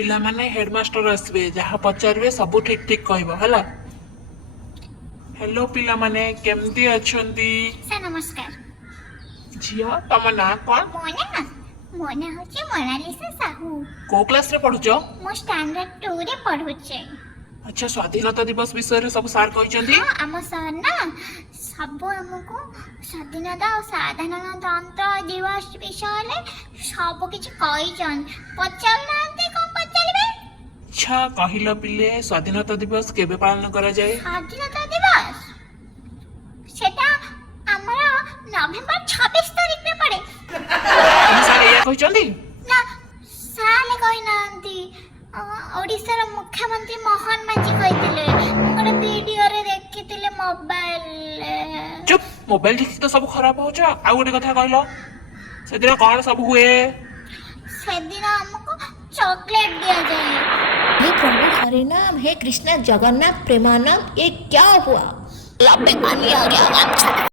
पिला माने हेडमास्टर आसबे जहाँ पचारे सब ठीक ठीक कहब है। हेलो पिला माने केमती अछंती? सर नमस्कार। झियो तम ना कौन? मो ना होचे मोनालिसा साहू। को क्लास रे पढुछ? मो स्टैंडर्ड 2 रे पढुचे। अच्छा स्वाधीनता दिवस विषय रे सब सार कहचंती? हां हम सर ना सब हमको स्वाधीनता और साधारणतंत्र दिवस विषय ले सब किछ कहचन। पचाल नाते कोन पचालिबे? अच्छा कहिला पिले स्वाधीनता दिवस केबे पालन करा जाए? स्वाधीनता दिवस सेटा हमरा नवंबर 26 तारिख में पड़े। तुम सार या कहचंती? ना साले कहि नांती ओडिसा मुख्यमंत्री मोहन माझी कहतिले गोटे वीडियो रे देखितिले मोबाइल। चुप मोबाइल ठीक तो सब खराब हो जा। आ गोटे कथा कहलो से दिन कौन सब हुए? से दिन हमको चॉकलेट दिया जाए। हे प्रभु हरे नाम, हे कृष्ण जगन्नाथ प्रेमानंद, ये क्या हुआ? लंबे पानी आ गया।